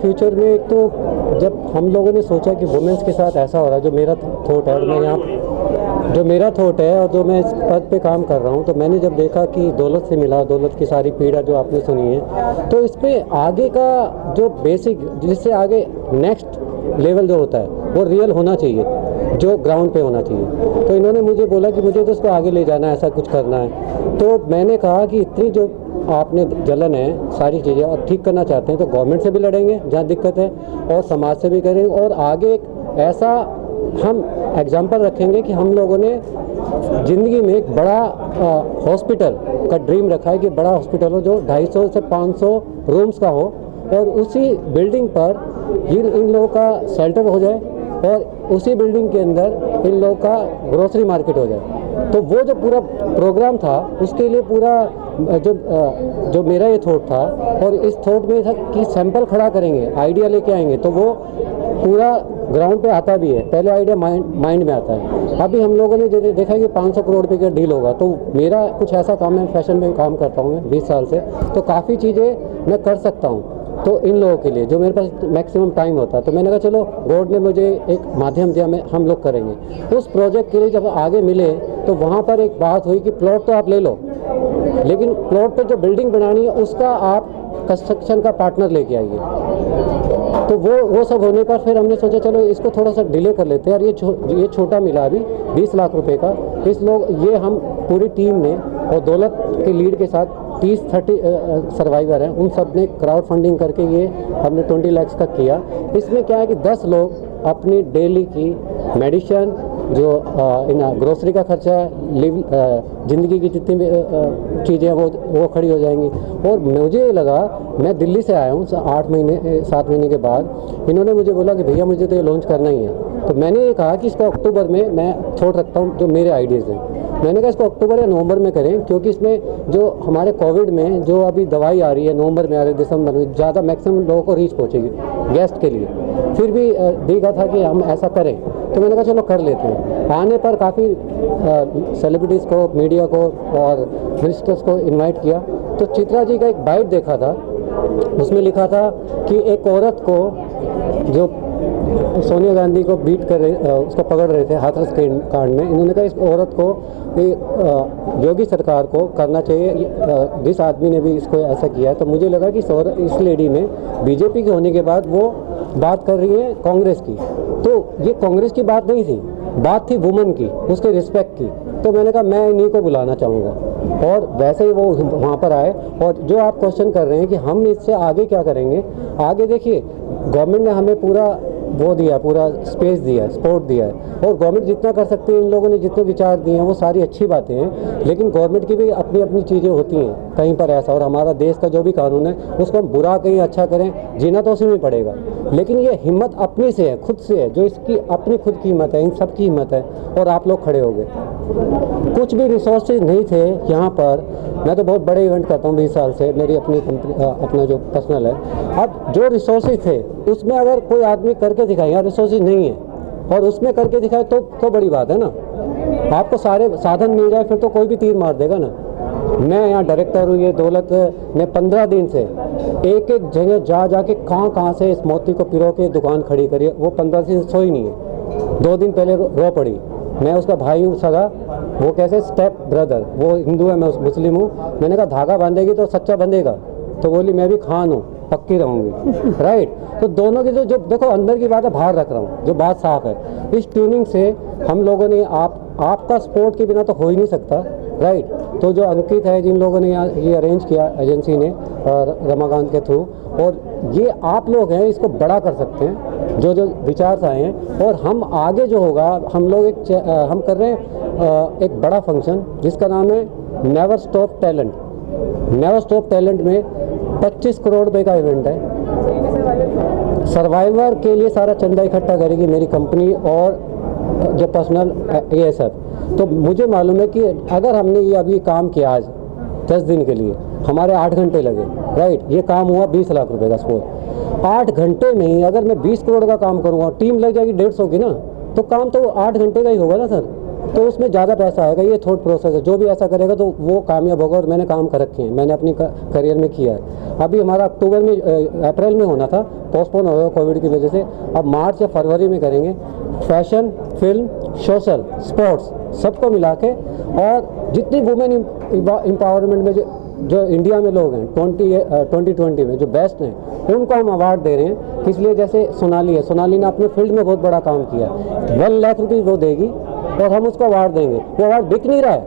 Future में एक तो जब हम लोगों ने सोचा कि वुमेंस के साथ ऐसा हो रहा है, जो मेरा थॉट है और मैं यहाँ जो मेरा थॉट है और जो मैं इस पद पे काम कर रहा हूँ, तो मैंने जब देखा कि दौलत से मिला, दौलत की सारी पीड़ा जो आपने सुनी है, तो इस पे आगे का जो बेसिक, जिससे आगे नेक्स्ट लेवल जो होता है वो रियल होना चाहिए, जो ग्राउंड पे होना चाहिए। तो इन्होंने मुझे बोला कि मुझे तो इसको आगे ले जाना है, ऐसा कुछ करना है। तो मैंने कहा कि इतनी जो आपने जलन है, सारी चीज़ें और ठीक करना चाहते हैं, तो गवर्नमेंट से भी लड़ेंगे जहाँ दिक्कत है, और समाज से भी करेंगे, और आगे एक ऐसा हम एग्जाम्पल रखेंगे कि हम लोगों ने ज़िंदगी में एक बड़ा हॉस्पिटल का ड्रीम रखा है कि बड़ा हॉस्पिटल हो जो 250 से 500 रूम्स का हो, और उसी बिल्डिंग पर इन लोगों का शेल्टर हो जाए, और उसी बिल्डिंग के अंदर इन लोगों का ग्रोसरी मार्केट हो जाए। तो वो जो पूरा प्रोग्राम था, उसके लिए पूरा जो मेरा ये थॉट था, और इस थॉट में था कि सैंपल खड़ा करेंगे, आइडिया लेके आएंगे, तो वो पूरा ग्राउंड पे आता भी है। पहले आइडिया माइंड में आता है। अभी हम लोगों ने देखा कि 500 करोड़ रुपए का डील होगा, तो मेरा कुछ ऐसा काम है, फैशन में काम करता हूँ मैं 20 साल से, तो काफ़ी चीज़ें मैं कर सकता हूँ। तो इन लोगों के लिए जो मेरे पास मैक्सिमम टाइम होता है, तो मैंने कहा चलो गॉड ने मुझे एक माध्यम दिया, हम लोग करेंगे। उस प्रोजेक्ट के लिए जब आगे मिले, तो वहाँ पर एक बात हुई कि प्लॉट तो आप ले लो, लेकिन प्लॉट पे जो बिल्डिंग बनानी है उसका आप कंस्ट्रक्शन का पार्टनर लेके आइए। तो वो सब होने पर फिर हमने सोचा चलो इसको थोड़ा सा डिले कर लेते हैं, और ये छोटा मिला अभी 20 लाख रुपए का। ये हम पूरी टीम ने, और दौलत के लीड के साथ 30-30 सर्वाइवर हैं, उन सब ने क्राउड फंडिंग करके ये हमने 20 लाख का किया। इसमें क्या है कि 10 लोग अपनी डेली की मेडिसिन, जो इन ग्रोसरी का खर्चा है, ज़िंदगी की जितनी भी चीज़ें वो खड़ी हो जाएंगी। और मुझे लगा, मैं दिल्ली से आया हूँ 7 महीने के बाद, इन्होंने मुझे बोला कि भैया मुझे तो ये लॉन्च करना ही है। तो मैंने ये कहा कि इसको अक्टूबर में मैं छोड़ रखता हूँ, जो मेरे आइडियाज़ हैं। मैंने कहा इसको अक्टूबर या नवंबर में करें, क्योंकि इसमें जो हमारे कोविड में जो अभी दवाई आ रही है, नवंबर में आ रही है, दिसंबर में ज़्यादा मैक्सिमम लोगों को रीच पहुँचेगी गेस्ट के लिए। फिर भी देखा था कि हम ऐसा करें, तो मैंने कहा चलो कर लेते हैं। आने पर काफ़ी सेलिब्रिटीज़ को, मीडिया को और मिनिस्टर्स को इनवाइट किया। तो चित्रा जी का एक बाइट देखा था, उसमें लिखा था कि एक औरत को जो सोनिया गांधी को बीट कर रहे, उसको पकड़ रहे थे हाथरस के कांड में, इन्होंने कहा इस औरत को, योगी सरकार को करना चाहिए, जिस आदमी ने भी इसको ऐसा किया है। तो मुझे लगा कि इस लेडी में बीजेपी के होने के बाद वो बात कर रही है कांग्रेस की, तो ये कांग्रेस की बात नहीं थी, बात थी वुमन की, उसके रिस्पेक्ट की। तो मैंने कहा मैं इन्हीं को बुलाना चाहूँगा, और वैसे ही वो वहाँ पर आए। और जो आप क्वेश्चन कर रहे हैं कि हम इससे आगे क्या करेंगे, आगे देखिए गवर्नमेंट ने हमें पूरा वो दिया, पूरा स्पेस दिया है, सपोर्ट दिया है, और गवर्नमेंट जितना कर सकती है, इन लोगों ने जितने विचार दिए हैं वो सारी अच्छी बातें हैं, लेकिन गवर्नमेंट की भी अपनी अपनी चीज़ें होती हैं कहीं पर ऐसा। और हमारा देश का जो भी कानून है उसको हम बुरा कहीं अच्छा करें, जीना तो उसी में पड़ेगा, लेकिन ये हिम्मत अपनी से है, खुद से है, जो इसकी अपनी खुद की हिम्मत है, इन सब की हिम्मत है, और आप लोग खड़े हो गए। कुछ भी रिसोर्सेज नहीं थे यहाँ पर। मैं तो बहुत बड़े इवेंट करता हूँ 20 साल से, मेरी अपनी कंपनी, अपना जो पर्सनल है। अब जो रिसोर्सेज थे उसमें अगर कोई आदमी करके दिखाए, यहाँ रिसोर्सेज नहीं है और उसमें करके दिखाए, तो बड़ी बात है ना। आपको सारे साधन मिल जाए फिर तो कोई भी तीर मार देगा ना। मैं यहाँ डायरेक्टर हूँ, ये दौलत ने 15 दिन से एक एक जगह जा के कहाँ से इस मोती को पिरो के दुकान खड़ी करी। वो 15 दिन से सोई नहीं है, 2 दिन पहले रो पड़ी। मैं उसका भाई हूँ सगा, वो कैसे स्टेप ब्रदर, वो हिंदू है, मैं मुस्लिम हूँ। मैंने कहा धागा बांधेगी तो सच्चा बंधेगा, तो बोली मैं भी खान हूँ, पक्की रहूँगी। राइट। तो दोनों की जो देखो अंदर की बात है, बाहर रख रहा हूँ, जो बात साफ है। इस ट्यूनिंग से हम लोगों ने आपका सपोर्ट के बिना तो हो ही नहीं सकता। राइट। तो जो अंकित है, जिन लोगों ने यहाँ ये अरेंज किया एजेंसी ने और रमाकांत के थ्रू, और ये आप लोग हैं, इसको बड़ा कर सकते हैं जो विचार आए हैं। और हम आगे जो होगा, हम लोग हम कर रहे हैं एक बड़ा फंक्शन जिसका नाम है never stop talent. Never stop talent में 25 करोड़ रुपए का इवेंट है। सर्वाइवर के लिए सारा चंदा इकट्ठा करेगी मेरी कंपनी और जो पर्सनल ASF। तो मुझे मालूम है कि अगर हमने ये अभी काम किया आज 10 दिन के लिए, हमारे 8 घंटे लगे। राइट। ये काम हुआ 20 लाख रुपए का स्पोर्ट। 8 घंटे में ही अगर मैं 20 करोड़ का काम करूँगा, टीम लग जाएगी 150 की ना, तो काम तो 8 घंटे का ही होगा ना सर। तो उसमें ज़्यादा पैसा आएगा। ये थॉट प्रोसेस है, जो भी ऐसा करेगा तो वो कामयाब होगा। और मैंने काम कर रखे हैं, मैंने अपनी करियर में किया है। अभी हमारा अक्टूबर में अप्रैल में होना था, पोस्टपोन हो गया कोविड की वजह से। अब मार्च या फरवरी में करेंगे। फैशन, फिल्म, सोशल, स्पोर्ट्स सबको मिला के, और जितनी वुमेन एम्पावरमेंट में जो इंडिया में लोग हैं 2020 में जो बेस्ट हैं, उनको हम अवार्ड दे रहे हैं। इसलिए जैसे सोनाली है, सोनाली ने अपने फील्ड में बहुत बड़ा काम किया, 1 लाख रुपये वो देगी और हम उसको अवार्ड देंगे। वो अवार्ड बिक नहीं रहा है,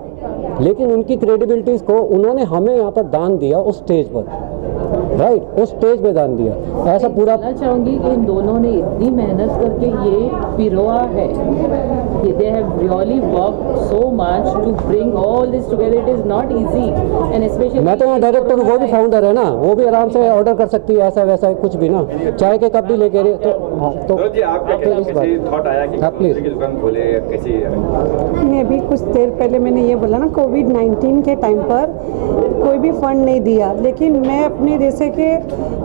लेकिन उनकी क्रेडिबिलिटीज़ को उन्होंने हमें यहाँ पर दान दिया उस स्टेज पर, राइट, उस स्टेज पे दान दिया। ऐसा पूरा चाहूँगी कि इन दोनों ने इतनी मेहनत करके ये पिरोआ है कि they have really worked so much to bring all this together. It is not easy and specially मैं तो यहाँ डायरेक्टर हूँ, वो भी फाउंडर है ना, वो भी आराम से ऑर्डर कर सकती है, ऐसा वैसा कुछ भी ना, चाय के कप भी लेके रहे तो जी आपका कैसे थॉट आया कि प्लीज की दुकान खोले कैसी? मैं अभी कुछ देर पहले मैंने ये बोला ना, कोविड-19 के टाइम पर कोई भी फंड नहीं दिया, लेकिन मैं अपने जैसे कि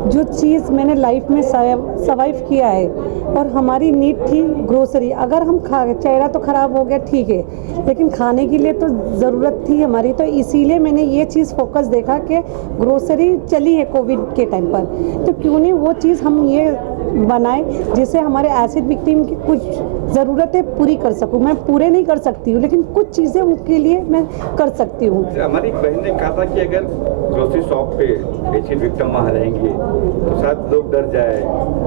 जो चीज़ मैंने लाइफ में सर्वाइव किया है, और हमारी नीड थी ग्रोसरी। अगर हम चेहरा तो ख़राब हो गया ठीक है, लेकिन खाने के लिए तो ज़रूरत थी हमारी, तो इसीलिए मैंने ये चीज़ फोकस देखा कि ग्रोसरी चली है कोविड के टाइम पर, तो क्यों नहीं वो चीज़ हम ये बनाए जिससे हमारे एसिड विक्टिम की कुछ ज़रूरतें पूरी कर सकूं। मैं पूरे नहीं कर सकती हूँ, लेकिन कुछ चीज़ें उनके लिए मैं कर सकती हूँ। हमारी बहन ने कहा था कि अगर ग्रोसरी शॉप पे एसिड विक्टिम वहाँ रहेंगे तो शायद लोग डर जाए।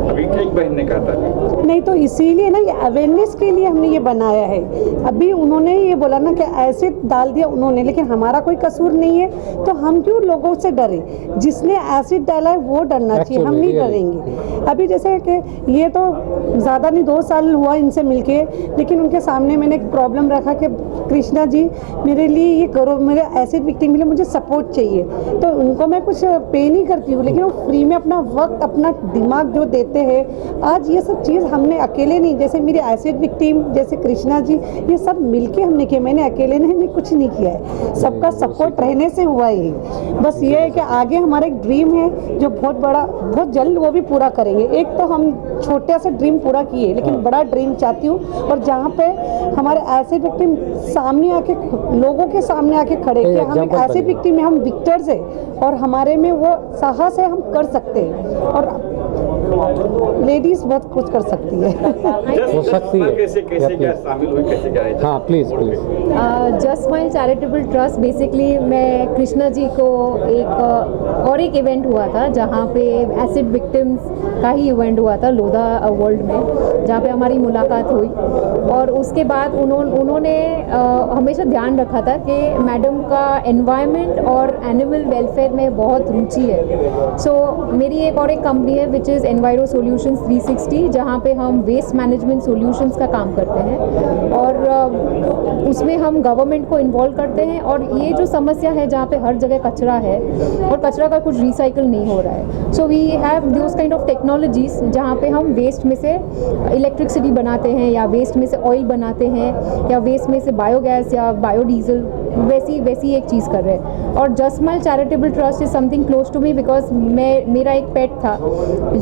अभी एक बहन ने कहा था नहीं, तो इसीलिए ना ये अवेयरनेस के लिए हमने ये बनाया है। अभी उन्होंने ये बोला ना कि एसिड डाल दिया उन्होंने, लेकिन हमारा कोई कसूर नहीं है, तो हम क्यों लोगों से डरे? जिसने एसिड डाला है वो डरना चाहिए, हम नहीं डरेंगे। अभी जैसे कि ये तो ज़्यादा नहीं 2 साल हुआ इनसे मिलके, लेकिन उनके सामने मैंने एक प्रॉब्लम रखा कि कृष्णा जी मेरे लिए ये करो, मेरे एसिड विक्टिम के लिए मुझे सपोर्ट चाहिए। तो उनको मैं कुछ पे नहीं करती हूँ, लेकिन वो फ्री में अपना वक्त, अपना दिमाग जो देते हैं। आज ये सब चीज़ हमने अकेले नहीं, जैसे मेरे एसिड विक्टिम जैसे कृष्णा जी, ये सब मिलके हमने किया, मैंने अकेले ने कुछ नहीं किया है, सबका सपोर्ट रहने से हुआ ही। बस ये है कि आगे हमारा एक ड्रीम है जो बहुत बड़ा, बहुत जल्द वो भी पूरा करेंगे। एक तो हम छोटे से ड्रीम पूरा किए, लेकिन बड़ा ड्रीम चाहती हूँ, और जहाँ पे हमारे एसिड विक्टिम सामने आके, लोगों के सामने आके खड़े कि हम एक एसिड विक्टिम में, हम विक्टर्स है और हमारे में वो साहस है, हम कर सकते हैं। और लेडीज बहुत कुछ कर सकती है। हो सकती है। कैसे क्या शामिल हुई, कैसे क्या है? हाँ please please. Just smile charitable trust, basically मैं कृष्णा जी को एक इवेंट हुआ था जहाँ पे एसिड विक्टिम्स का ही इवेंट हुआ था लोधा वर्ल्ड में, जहाँ पे हमारी मुलाकात हुई। और उसके बाद उन्होंने हमेशा ध्यान रखा था कि मैडम का एनवायरनमेंट और एनिमल वेलफेयर में बहुत रुचि है। सो मेरी एक कंपनी है विच इज़ एनवायरो सॉल्यूशंस 360, जहाँ पे हम वेस्ट मैनेजमेंट सॉल्यूशंस का काम करते हैं, और उसमें हम गवर्नमेंट को इन्वॉल्व करते हैं। और ये जो समस्या है जहाँ पे हर जगह कचरा है और कचरा का कुछ रिसाइकल नहीं हो रहा है, so we have those kind of technologies जहाँ पे हम वेस्ट में से इलेक्ट्रिसिटी बनाते हैं, या वेस्ट में से ऑयल बनाते हैं, या वेस्ट में से बायोगैस या बायोडीजल, वैसी एक चीज़ कर रहे हैं। और just smile charitable trust is something close to me, because मेरा एक पेट था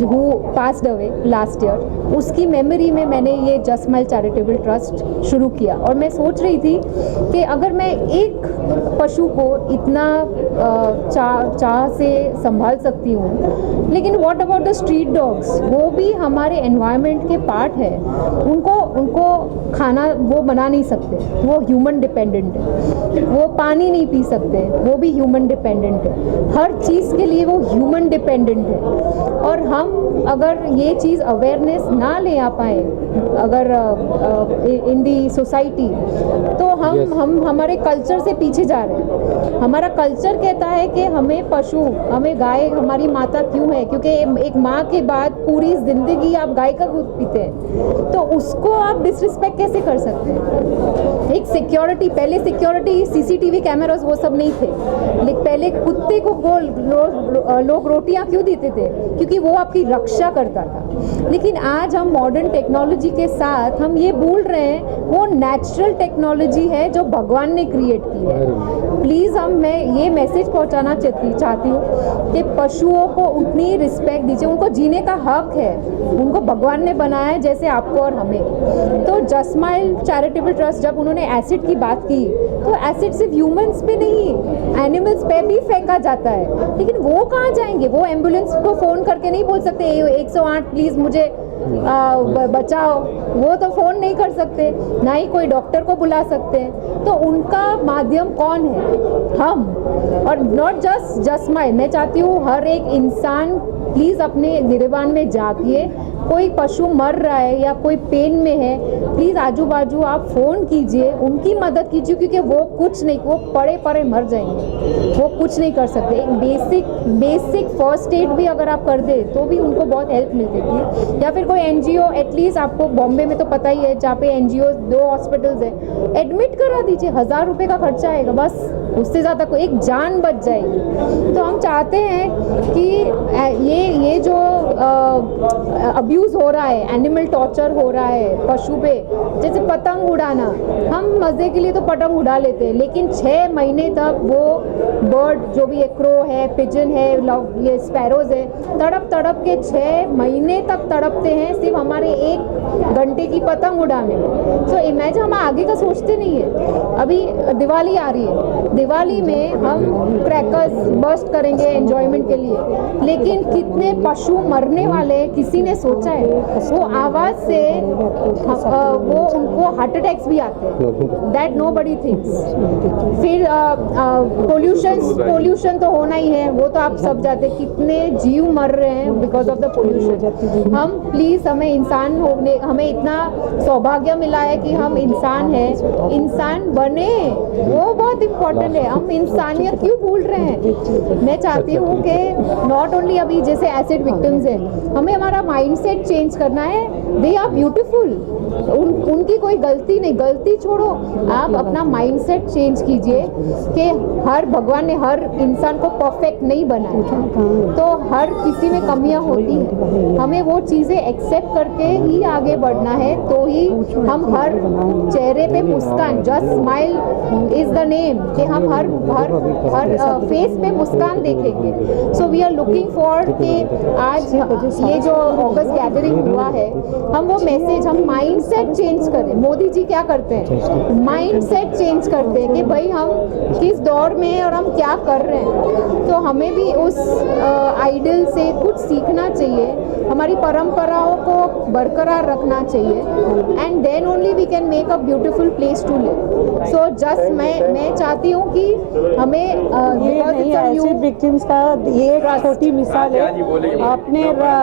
who passed away last year, उसकी मेमोरी में मैंने ये जस्ट स्माइल चैरिटेबल ट्रस्ट शुरू किया। और मैं सोच रही थी कि अगर मैं एक पशु को इतना चाह से संभाल सकती हूँ, लेकिन what about the street dogs? वो भी हमारे एनवायरनमेंट के पार्ट है, उनको खाना वो बना नहीं सकते, वो ह्यूमन डिपेंडेंट है, वो पानी नहीं पी सकते, वो भी ह्यूमन डिपेंडेंट है, हर चीज़ के लिए वो ह्यूमन डिपेंडेंट है। और हम अगर ये चीज़ अवेयरनेस ना ले आ पाए अगर इन दी सोसाइटी, तो हम हमारे कल्चर से पीछे जा रहे हैं। हमारा कल्चर कहता है कि हमें पशु, हमें गाय हमारी माता क्यों है, क्योंकि एक माँ के बाद पूरी ज़िंदगी आप गाय का दूध पीते हैं, तो उसको आप डिसरिस्पेक्ट कैसे कर सकते हैं? एक सिक्योरिटी, पहले सिक्योरिटी सीसीटीवी कैमरास वो सब नहीं थे, लेकिन पहले कुत्ते को लोग रोटियां क्यों देते थे? क्योंकि वो आपकी रक्षा करता था। लेकिन आज हम मॉडर्न टेक्नोलॉजी के साथ हम ये भूल रहे हैं वो नेचुरल टेक्नोलॉजी है जो भगवान ने क्रिएट की है। प्लीज़ मैं ये मैसेज पहुंचाना चाहती हूँ कि पशुओं को उतनी रिस्पेक्ट दीजिए, उनको जीने का हक है, उनको भगवान ने बनाया है जैसे आपको और हमें। तो जस्ट स्माइल चैरिटेबल ट्रस्ट जब उन्होंने एसिड की बात की, तो एसिड सिर्फ ह्यूमंस पे नहीं, एनिमल्स पे भी फेंका जाता है, लेकिन वो कहाँ जाएंगे? वो एम्बुलेंस को फ़ोन करके नहीं बोल सकते 108 प्लीज़ मुझे बचाओ, वो तो फ़ोन नहीं कर सकते, ना ही कोई डॉक्टर को बुला सकते हैं। तो उनका माध्यम कौन है? हम। और नॉट जस्ट मैं चाहती हूँ हर एक इंसान प्लीज़ अपने गिरेबान में जाके, कोई पशु मर रहा है या कोई पेन में है, प्लीज़ आजू बाजू आप फ़ोन कीजिए, उनकी मदद कीजिए, क्योंकि वो कुछ नहीं, वो पड़े मर जाएंगे, वो कुछ नहीं कर सकते। एक बेसिक फर्स्ट एड भी अगर आप कर दे तो भी उनको बहुत हेल्प मिलेगी। या फिर कोई एनजीओ, एटलीस्ट आपको बॉम्बे में तो पता ही है जहाँ पे एनजीओ 2 हॉस्पिटल्स हैं, एडमिट करा दीजिए, 1000 रुपये का खर्चा आएगा बस, उससे ज़्यादा कोई, एक जान बच जाएगी। तो हम चाहते हैं कि ये जो अब्यूज़ हो रहा है, एनिमल टॉर्चर हो रहा है पशु पे, जैसे पतंग उड़ाना, हम मज़े के लिए तो पतंग उड़ा लेते हैं, लेकिन 6 महीने तक वो बर्ड जो भी है, क्रो है, पिजन है, ये स्पैरोज है, तड़प के 6 महीने तक तड़पते हैं सिर्फ हमारे 1 घंटे की पतंग उड़ाने में। सो इमेजिन, हम आगे का सोचते नहीं है। अभी दिवाली आ रही है, दिवाली में हम क्रैकर्स बर्स्ट करेंगे एंजॉयमेंट के लिए, लेकिन कितने पशु मरने वाले हैं किसी ने सोचा है? वो आवाज़ से वो उनको हार्ट अटैक्स भी आते हैं, दैट नोबडी थिंक्स। फिर पोल्यूशन तो होना ही है, वो तो आप सब जानते हैं, कितने जीव मर रहे हैं बिकॉज ऑफ द पोल्यूशन। हम प्लीज़, हमें इंसान होने, हमें इतना सौभाग्य मिला है कि हम इंसान हैं, इंसान बने, वो बहुत इम्पोर्टेंट है। हम इंसानियत क्यों भूल रहे हैं? मैं चाहती हूँ कि नॉट ओनली अभी जैसे एसिड विक्टिम्स हैं, हमें हमारा माइंडसेट चेंज करना है। दे आर ब्यूटीफुल, उनकी कोई गलती नहीं, गलती छोड़ो, आप अपना माइंडसेट चेंज कीजिए कि भगवान ने हर इंसान को परफेक्ट नहीं बनाया, तो हर किसी में कमियां होती हैं, हमें वो चीज़ें एक्सेप्ट करके ही आगे बढ़ना है, तो ही हम हर चेहरे पे मुस्कान, just smile is the name, कि हम हर फेस पे मुस्कान देखेंगे। So we are looking for कि आज ये जो ऑगस्ट गैदरिंग हुआ है, हम वो मैसेज, हम माइंडसेट चेंज करें। मोदी जी क्या करते हैं? माइंडसेट चेंज करते हैं कि भाई हम किस दौर में हैं और हम क्या कर रहे हैं। तो हमें भी उस आइडल से कुछ सीखना चाहिए, हमारी परंपराओं को बरकरार रखना चाहिए, and then only we can make a beautiful place to live. So just मैं चाहती हूँ कि हमें ये नहीं, एसिड विक्टिम्स का ये एक छोटी मिसाल है। आपने